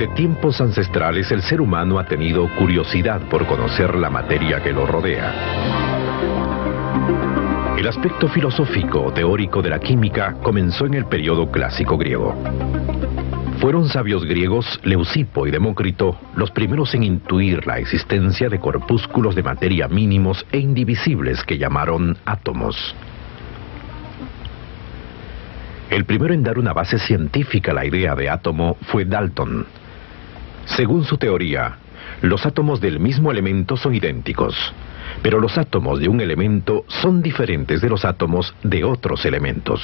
Desde tiempos ancestrales el ser humano ha tenido curiosidad por conocer la materia que lo rodea. El aspecto filosófico o teórico de la química comenzó en el periodo clásico griego. Fueron sabios griegos, Leucipo y Demócrito, los primeros en intuir la existencia de corpúsculos de materia mínimos e indivisibles que llamaron átomos. El primero en dar una base científica a la idea de átomo fue Dalton. Según su teoría, los átomos del mismo elemento son idénticos, pero los átomos de un elemento son diferentes de los átomos de otros elementos.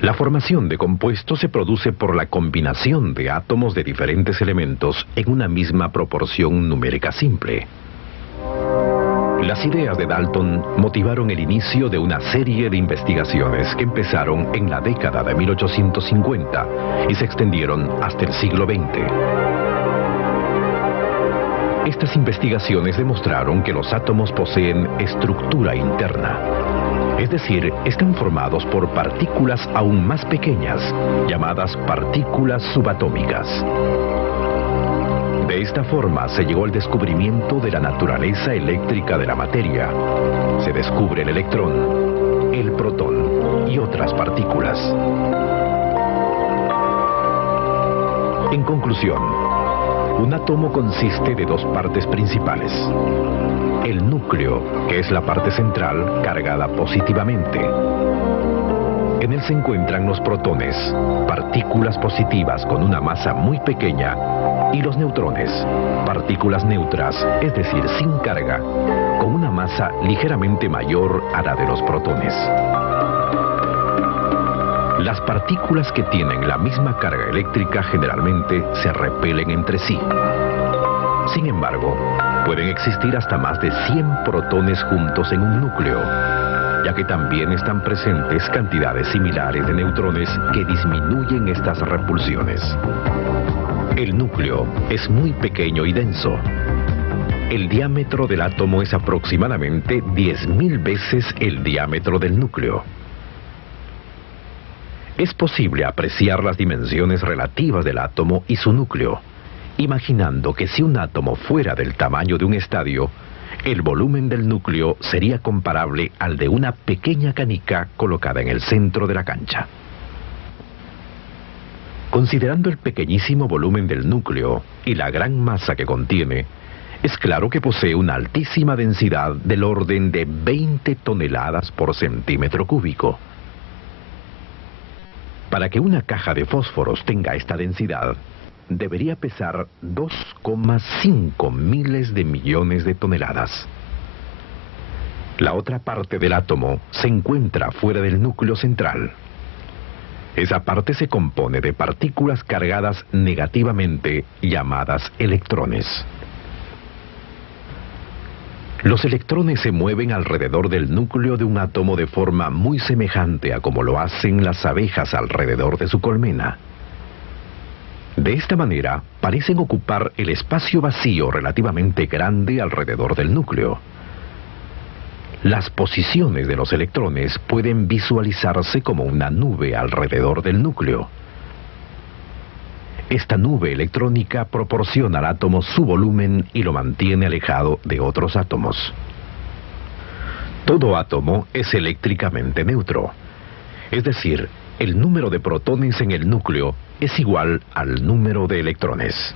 La formación de compuestos se produce por la combinación de átomos de diferentes elementos en una misma proporción numérica simple. Las ideas de Dalton motivaron el inicio de una serie de investigaciones que empezaron en la década de 1850 y se extendieron hasta el siglo XX. Estas investigaciones demostraron que los átomos poseen estructura interna. Es decir, están formados por partículas aún más pequeñas, llamadas partículas subatómicas. De esta forma se llegó al descubrimiento de la naturaleza eléctrica de la materia. Se descubre el electrón, el protón y otras partículas. En conclusión, un átomo consiste de dos partes principales. El núcleo, que es la parte central, cargada positivamente. En él se encuentran los protones, partículas positivas con una masa muy pequeña, y los neutrones, partículas neutras, es decir, sin carga, con una masa ligeramente mayor a la de los protones. Las partículas que tienen la misma carga eléctrica generalmente se repelen entre sí. Sin embargo, pueden existir hasta más de 100 protones juntos en un núcleo, ya que también están presentes cantidades similares de neutrones que disminuyen estas repulsiones. El núcleo es muy pequeño y denso. El diámetro del átomo es aproximadamente 10.000 veces el diámetro del núcleo. Es posible apreciar las dimensiones relativas del átomo y su núcleo, imaginando que si un átomo fuera del tamaño de un estadio, el volumen del núcleo sería comparable al de una pequeña canica colocada en el centro de la cancha. Considerando el pequeñísimo volumen del núcleo y la gran masa que contiene, es claro que posee una altísima densidad del orden de 20 toneladas por centímetro cúbico. Para que una caja de fósforos tenga esta densidad, debería pesar 2,5 miles de millones de toneladas. La otra parte del átomo se encuentra fuera del núcleo central. Esa parte se compone de partículas cargadas negativamente, llamadas electrones. Los electrones se mueven alrededor del núcleo de un átomo de forma muy semejante a como lo hacen las abejas alrededor de su colmena. De esta manera, parecen ocupar el espacio vacío relativamente grande alrededor del núcleo. Las posiciones de los electrones pueden visualizarse como una nube alrededor del núcleo. Esta nube electrónica proporciona al átomo su volumen y lo mantiene alejado de otros átomos. Todo átomo es eléctricamente neutro, es decir, el número de protones en el núcleo es igual al número de electrones.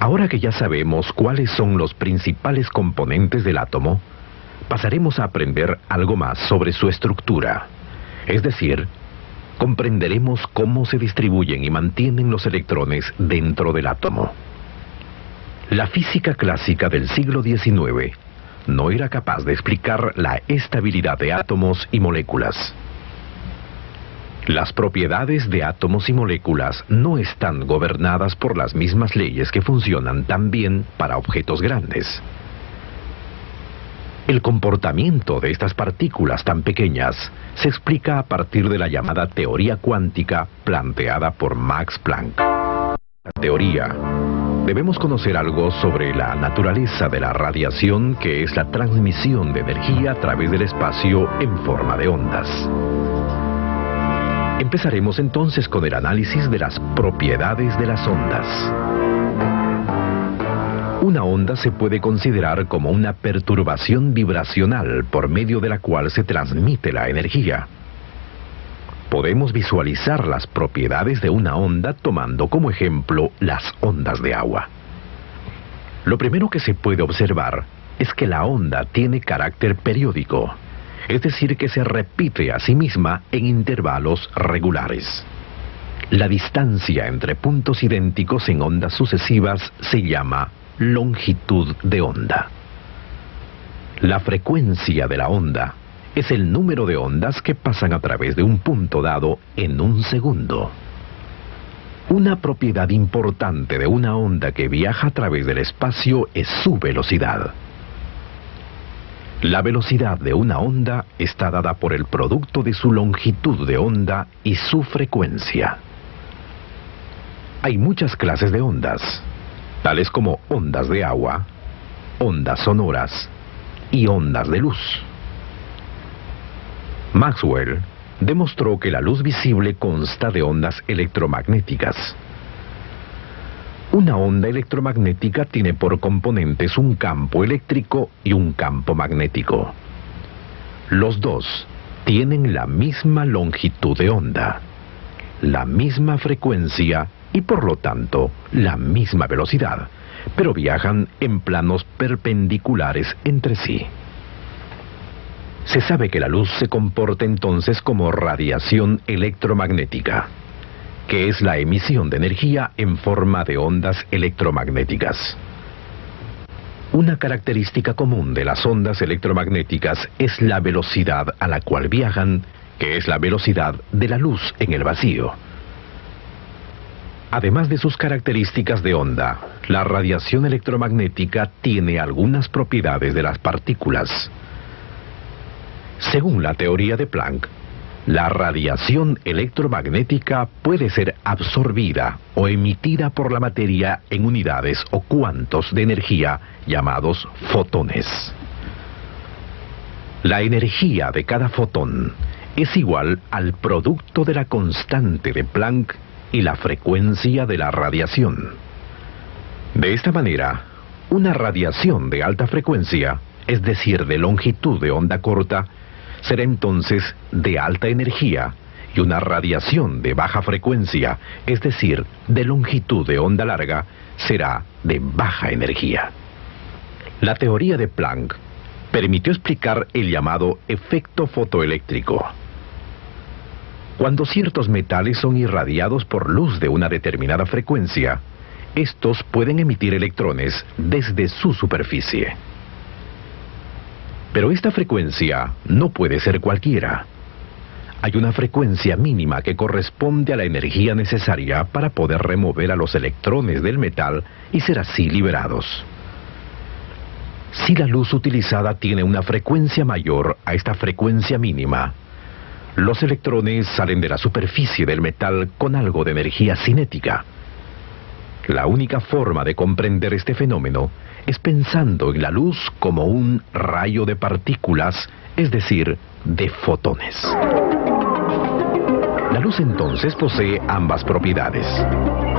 Ahora que ya sabemos cuáles son los principales componentes del átomo, pasaremos a aprender algo más sobre su estructura, es decir, comprenderemos cómo se distribuyen y mantienen los electrones dentro del átomo. La física clásica del siglo XIX no era capaz de explicar la estabilidad de átomos y moléculas. Las propiedades de átomos y moléculas no están gobernadas por las mismas leyes que funcionan también para objetos grandes. El comportamiento de estas partículas tan pequeñas se explica a partir de la llamada teoría cuántica planteada por Max Planck. La teoría. Debemos conocer algo sobre la naturaleza de la radiación, que es la transmisión de energía a través del espacio en forma de ondas. Empezaremos entonces con el análisis de las propiedades de las ondas. Una onda se puede considerar como una perturbación vibracional por medio de la cual se transmite la energía. Podemos visualizar las propiedades de una onda tomando como ejemplo las ondas de agua. Lo primero que se puede observar es que la onda tiene carácter periódico, es decir, que se repite a sí misma en intervalos regulares. La distancia entre puntos idénticos en ondas sucesivas se llama longitud de onda. La frecuencia de la onda es el número de ondas que pasan a través de un punto dado en un segundo. Una propiedad importante de una onda que viaja a través del espacio es su velocidad. La velocidad de una onda está dada por el producto de su longitud de onda y su frecuencia. Hay muchas clases de ondas, tales como ondas de agua, ondas sonoras y ondas de luz. Maxwell demostró que la luz visible consta de ondas electromagnéticas. Una onda electromagnética tiene por componentes un campo eléctrico y un campo magnético. Los dos tienen la misma longitud de onda, la misma frecuencia y por lo tanto la misma velocidad, pero viajan en planos perpendiculares entre sí. Se sabe que la luz se comporta entonces como radiación electromagnética, que es la emisión de energía en forma de ondas electromagnéticas. Una característica común de las ondas electromagnéticas es la velocidad a la cual viajan, que es la velocidad de la luz en el vacío. Además de sus características de onda, la radiación electromagnética tiene algunas propiedades de las partículas. Según la teoría de Planck, la radiación electromagnética puede ser absorbida o emitida por la materia en unidades o cuantos de energía llamados fotones. La energía de cada fotón es igual al producto de la constante de Planck y la frecuencia de la radiación. De esta manera, una radiación de alta frecuencia, es decir, de longitud de onda corta, será entonces de alta energía, y una radiación de baja frecuencia, es decir, de longitud de onda larga, será de baja energía. La teoría de Planck permitió explicar el llamado efecto fotoeléctrico. Cuando ciertos metales son irradiados por luz de una determinada frecuencia, estos pueden emitir electrones desde su superficie. Pero esta frecuencia no puede ser cualquiera. Hay una frecuencia mínima que corresponde a la energía necesaria para poder remover a los electrones del metal y ser así liberados. Si la luz utilizada tiene una frecuencia mayor a esta frecuencia mínima, los electrones salen de la superficie del metal con algo de energía cinética. La única forma de comprender este fenómeno es pensando en la luz como un rayo de partículas, es decir, de fotones. La luz entonces posee ambas propiedades,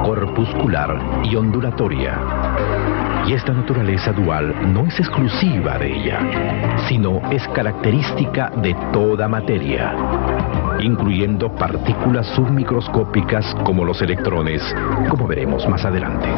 corpuscular y ondulatoria. Y esta naturaleza dual no es exclusiva de ella, sino es característica de toda materia, incluyendo partículas submicroscópicas como los electrones, como veremos más adelante.